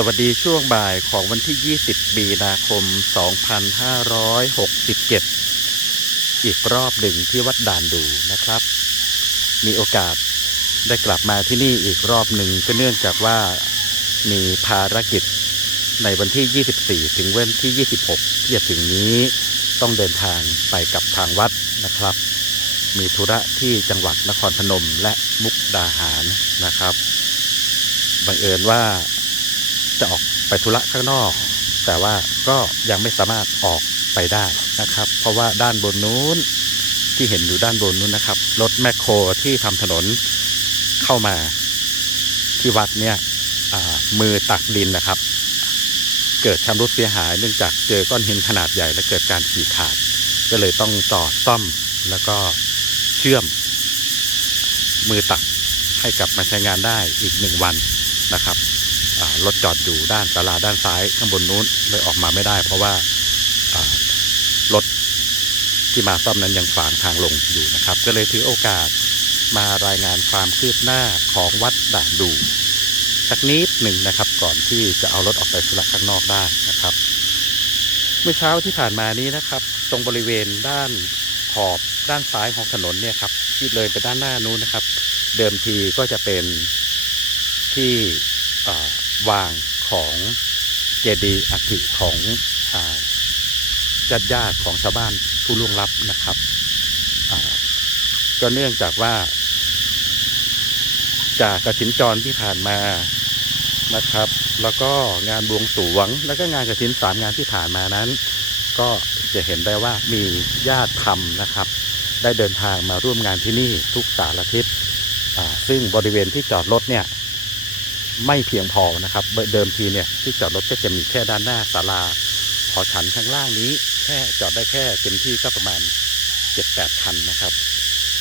สวัสดีช่วงบ่ายของวันที่ 20 มีนาคม 2567 อีกรอบหนึ่งที่วัดด่านดูนะครับ มีโอกาสได้กลับมาที่นี่อีกรอบหนึ่งก็เนื่องจากว่ามีภารกิจในวันที่ 24 ถึงวันที่ 26 ที่จะถึงนี้ต้องเดินทางไปกับทางวัดนะครับ มีธุระที่จังหวัดนครพนมและมุกดาหารนะครับ บังเอิญว่า จะออกไปธุระข้างนอก แต่ว่าก็ยังไม่สามารถออกไปได้นะครับ เพราะว่าด้านบนนู้นที่เห็นอยู่ด้านบนนู้นนะครับ รถแมคโครที่ทำถนนเข้ามาที่วัดเนี่ยมือตักดินนะครับ เกิดชำรุดเสียหาย เนื่องจากเจอก้อนหินขนาดใหญ่ และเกิดการฉีกขาด ก็เลยต้องจอดซ่อมแล้วก็เชื่อม มือตักให้กลับมาใช้งานได้อีกหนึ่งวันนะครับ รถจอดอยู่ด้านศาลาด้านซ้ายข้างบนนู้นเลยออกมาไม่ได้ เพราะว่ารถที่มาซ่อมนั้นยังขวางทางลงอยู่นะครับ ก็เลยถือโอกาสมารายงานความคืบหน้าของวัดด่านดูสักนิดหนึ่งนะครับ ก่อนที่จะเอารถออกไปธุระข้างนอกได้นะครับ เมื่อเช้าที่ผ่านมานี้นะครับ ตรงบริเวณด้านขอบด้านซ้ายของถนนเนี่ยครับที่เลยไปด้านหน้านู้นนะครับ เดิมทีก็จะเป็นที่ วางของเจดีย์อัฐิของญาติญาติของชาวบ้านผู้ล่วงลับนะครับ ก็เนื่องจากว่า จากกระถินจรที่ผ่านมานะครับ แล้วก็งานบวงสรวง แล้วก็งานกระถินสามงานที่ผ่านมานั้น ก็จะเห็นได้ว่ามีญาติธรรมนะครับ ได้เดินทางมาร่วมงานที่นี่ทุกสารทิศซึ่งบริเวณที่จอดรถเนี่ย ไม่เพียงพอนะครับ เดิมทีเนี่ยที่จอดรถก็จะมีแค่ด้านหน้าศาลาหอฉันข้างล่างนี้ แค่จอดได้แค่เต็มที่ก็ประมาณ 7-8 คันนะครับ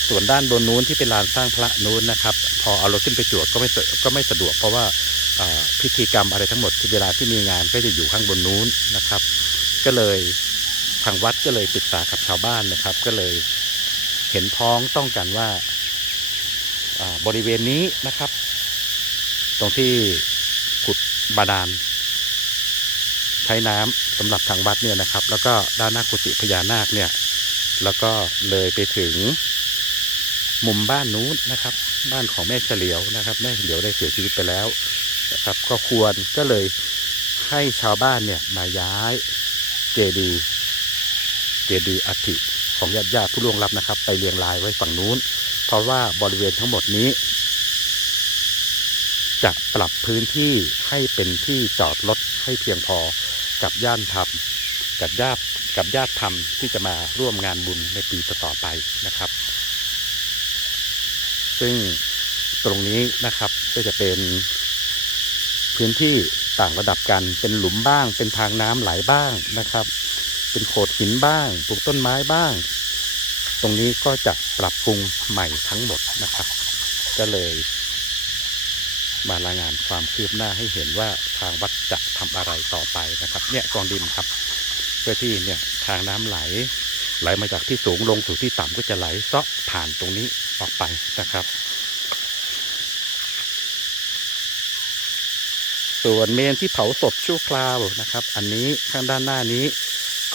ส่วนด้านบนนู้นที่เป็นลานสร้างพระนู้นนะครับ พอเอารถขึ้นไปจวดก็ไม่ก็ไม่สะดวก เพราะว่าพิธีกรรมอะไรทั้งหมดที่เวลาที่มีงานก็จะอยู่ข้างบนนู้นนะครับ ก็เลยทางวัดก็เลยปรึกษากับชาวบ้านนะครับ ก็เลยเห็นพ้องต้องกันว่าบริเวณนี้นะครับ ตรงที่ขุดบาดาล ใช้น้ำสำหรับทางวัดเนี่ยนะครับ แล้วก็ด้านหน้ากุฏิพญานาคเนี่ย แล้วก็เลยไปถึงมุมบ้านนู้นนะครับ บ้านของแม่เฉลียวนะครับ แม่เฉลียวได้เสียชีวิตไปแล้วนะครับ ก็ควรก็เลยให้ชาวบ้านเนี่ยมาย้ายเจดีเจดีอัฐิของญาติญาติผู้ล่วงลับนะครับ ไปเรียงรายไว้ฝั่งนู้น เพราะว่าบริเวณทั้งหมดนี้ จะปรับพื้นที่ให้เป็นที่จอดรถให้เพียงพอกับย่านธรรมกับญาติกับญาติธรรมที่จะมาร่วมงานบุญในปีต่อๆไปนะครับ ซึ่งตรงนี้นะครับก็จะเป็นพื้นที่ต่างระดับกันเป็นหลุมบ้าง เป็นทางน้ำไหลบ้างนะครับ เป็นโขดหินบ้างปลูกต้นไม้บ้าง ตรงนี้ก็จะปรับปรุงใหม่ทั้งหมดนะครับ ก็เลย มารายงานความคืบหน้าให้เห็นว่าทางวัดจะทำอะไรต่อไปนะครับ เนี่ยกองดินครับ เพื่อที่เนี่ยทางน้ำไหล ไหลมาจากที่สูงลงสู่ที่ต่ำก็จะไหลเซาะผ่านตรงนี้ออกไปนะครับ ส่วนเมนที่เผาศพชั่วคราวนะครับ อันนี้ข้างด้านหน้านี้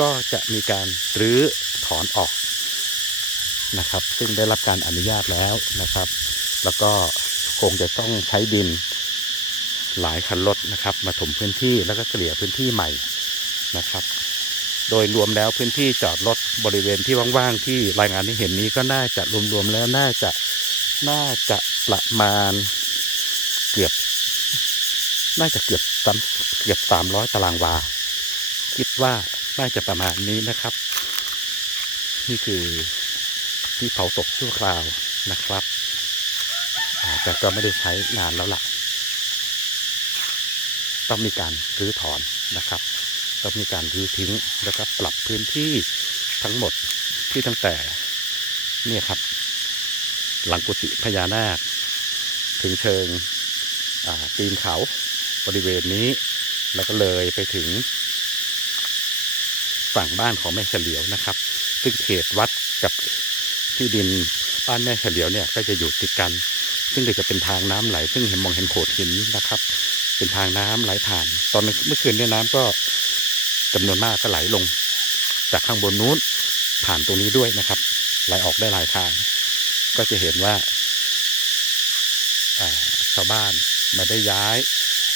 ก็จะมีการรื้อถอนออกนะครับ ซึ่งได้รับการอนุญาตแล้วนะครับ แล้วก็ คงจะต้องใช้ดินหลายคันรถนะครับ มาถมพื้นที่แล้วก็เกลี่ยพื้นที่ใหม่นะครับ โดยรวมแล้วพื้นที่จอดรถบริเวณที่ว่างๆที่รายงานที่เห็นนี้ก็น่าจะรวมๆแล้วน่าจะน่าจะประมาณเกือบ น่าจะเกือบสามเกือบสามร้อยตารางวา คิดว่าน่าจะประมาณนี้นะครับ นี่คือที่เผาศพชั่วคราวนะครับ แต่ก็ไม่ได้ใช้งานแล้วล่ะ ต้องมีการรื้อถอนนะครับ ต้องมีการรื้อทิ้งแล้วก็ปรับพื้นที่ทั้งหมดที่ตั้งแต่เนี่ยครับ หลังกุฏิพญานาค ถึงเชิงตีนเขาบริเวณนี้ แล้วก็เลยไปถึง ฝั่งบ้านของแม่เฉลียวนะครับ ซึ่งเขตวัดกับที่ดินบ้านแม่เฉลียวเนี่ยก็จะอยู่ติดกัน ซึ่งก็จะเป็นทางน้ำไหล ซึ่งเห็นมองเห็นโขดหินนะครับ เป็นทางน้ำไหลผ่าน ตอนเมื่อคืนเนี่ยน้ำก็จำนวนมากก็ไหลลง จากข้างบนนู้นผ่านตรงนี้ด้วยนะครับ ไหลออกได้หลายทาง ก็จะเห็นว่าชาวบ้านมาได้ย้าย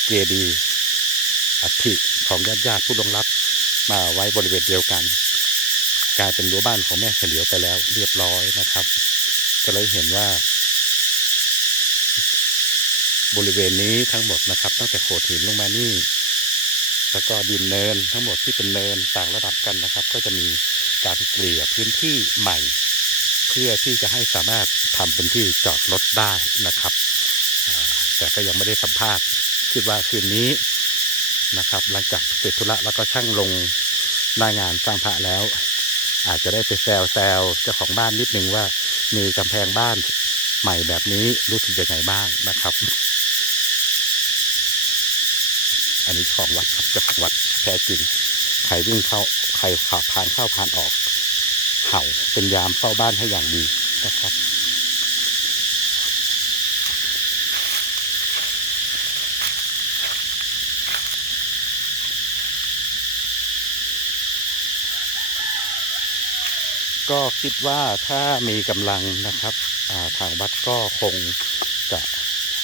เจดีอัฐิของญาติญาติผู้ลงลับมาไว้บริเวณเดียวกัน กลายเป็นรั้วบ้านของแม่เฉลียวไปแล้วเรียบร้อยนะครับก็เลยเห็นว่า บริเวณนี้ทั้งหมดนะครับ ตั้งแต่โขดหินลงมานี่ แล้วก็ดินเนินทั้งหมดที่เป็นเนินต่างระดับกันนะครับ ก็จะมีการเกลี่ยพื้นที่ใหม่ เพื่อที่จะให้สามารถทำเป็นที่จอดรถได้นะครับ แต่ก็ยังไม่ได้สัมภาษณ์คิดว่าคืนนี้นะครับ หลังจากเสร็จธุระแล้วก็ช่างลงหน้างานสร้างพระแล้ว อาจจะได้ไปแซวแซวเจ้าของบ้านนิดนึงว่ามีกำแพงบ้านใหม่แบบนี้รู้สึกยังไงบ้างนะครับ อันนี้ของวัดครับเจ้าของวัดแท้จริง ใครวิ่งเข้าใครขับผ่านเข้าผ่านออก เห่าเป็นยามเฝ้าบ้านให้อย่างดีนะครับก็คิดว่าถ้ามีกำลังนะครับาทางวัดก็คงจะ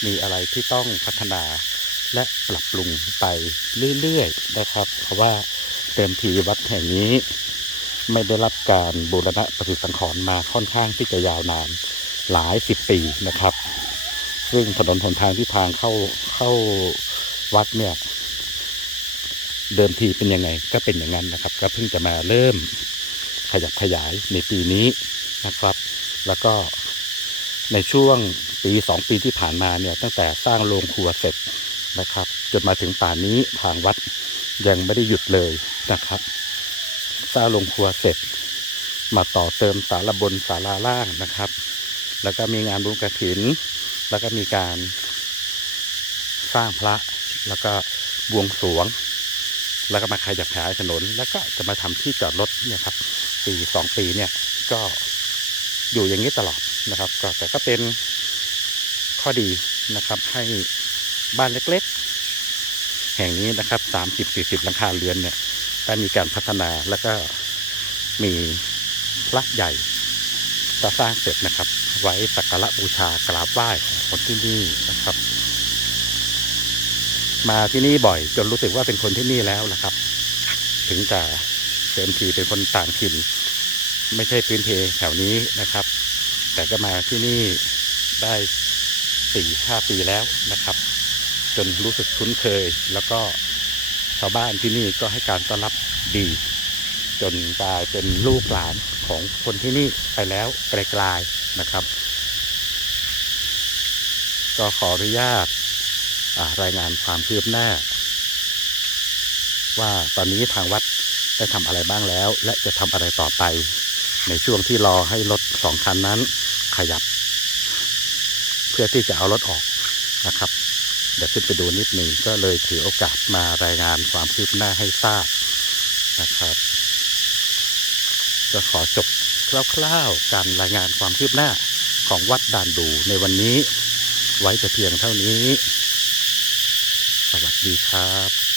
มีอะไรที่ต้องพัฒนา และปรับปรุงไปเรื่อยๆนะครับ เพราะว่าเต็มทีวัดแห่งนี้ ไม่ได้รับการบูรณะปฏิสังขรณ์มาค่อนข้างที่จะยาวนานหลายสิบปีนะครับ ซึ่งถนนหนทางที่ทางเข้าเข้าวัดเนี่ยเดิมทีเป็นยังไงก็เป็นอย่างนั้นนะครับ ก็เพิ่งจะมาเริ่มขยับขยายในปีนี้นะครับ แล้วก็ในช่วงปีสองปีที่ผ่านมาเนี่ยตั้งแต่สร้างโรงครัวเสร็จ นะครับ จนมาถึงป่านนี้ทางวัดยังไม่ได้หยุดเลยนะครับสร้างโรงครัวเสร็จ มาต่อเติมศาลาบนศาลาล่างนะครับ แล้วก็มีงานบุญกระถิน แล้วก็มีการสร้างพระแล้วก็บวงสรวง แล้วก็มาขยับขยายถนน แล้วก็จะมาทำที่จอดรถเนี่ยครับ ปีสองปีเนี่ยก็อยู่อย่างนี้ตลอดนะครับ ก็แต่ก็เป็นข้อดีนะครับให้ บ้านเล็กๆ แห่งนี้นะครับสามสิบสี่สิบหลังคาเรือนเนี่ยได้มีการพัฒนาแล้วก็มีพระใหญ่จะสร้างเสร็จนะครับ ไว้สักการะบูชากราบไหว้ของคนที่นี่นะครับ มาที่นี่บ่อย จนรู้สึกว่าเป็นคนที่นี่แล้วนะครับ ถึงจะเต็มทีเป็นคนต่างถิ่น ไม่ใช่พื้นเพแถวนี้นะครับ แต่ก็มาที่นี่ได้สี่ห้าปีแล้วนะครับ จนรู้สึกคุ้นเคย แล้วก็ชาวบ้านที่นี่ก็ให้การต้อนรับดี จนกลายเป็นลูกหลานของคนที่นี่ไปแล้วไกลๆนะครับ ก็ขออนุญาตรายงานความคืบหน้า ว่าตอนนี้ทางวัดได้ทำอะไรบ้างแล้ว และจะทำอะไรต่อไป ในช่วงที่รอให้รถสองคันนั้นขยับ เพื่อที่จะเอารถออกนะครับ เดี๋ยวขึ้นไปดูนิดหนึ่งก็เลยถือโอกาสมารายงานความคืบหน้าให้ทราบนะครับ ก็ขอจบคร่าวๆการรายงานความคืบหน้าของวัดด่านดูในวันนี้ ไว้แต่เพียงเท่านี้ สวัสดีครับ